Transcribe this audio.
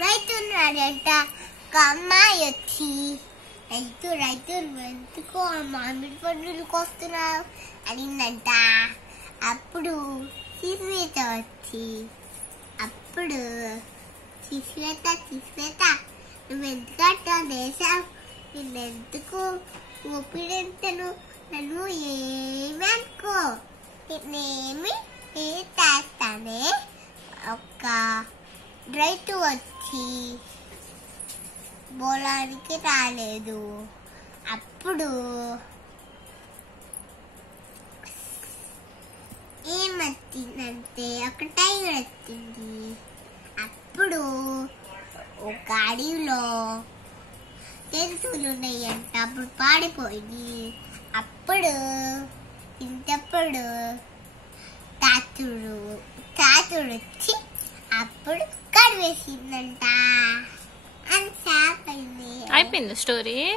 రైతున్నాడంట ఒక అమ్మాయి వచ్చి రైతు ఎందుకు మామిడి పండులు కోస్తున్నావు అనిందంట. అప్పుడు శ్వేత వచ్చి అప్పుడు శ్వేత నువ్వు ఎందుకంటా దేశావు, నిన్నెందుకు ఊపిరింతను, నన్ను ఏమి అనుకో, నేనేమి చేస్తానే. ఒక రైతు వచ్చి పొలానికి రాలేదు. అప్పుడు ఏమొచ్చిందంటే ఒక టైగర్ వచ్చింది. అప్పుడు ఒక అడవిలో జంతువులు ఉన్నాయంట. అప్పుడు పాడిపోయింది. అప్పుడు ఇంతప్పుడు తాతుడు వచ్చి అప్పుడు కడివేసిందంట. అని అయిపోయింది స్టోరీ.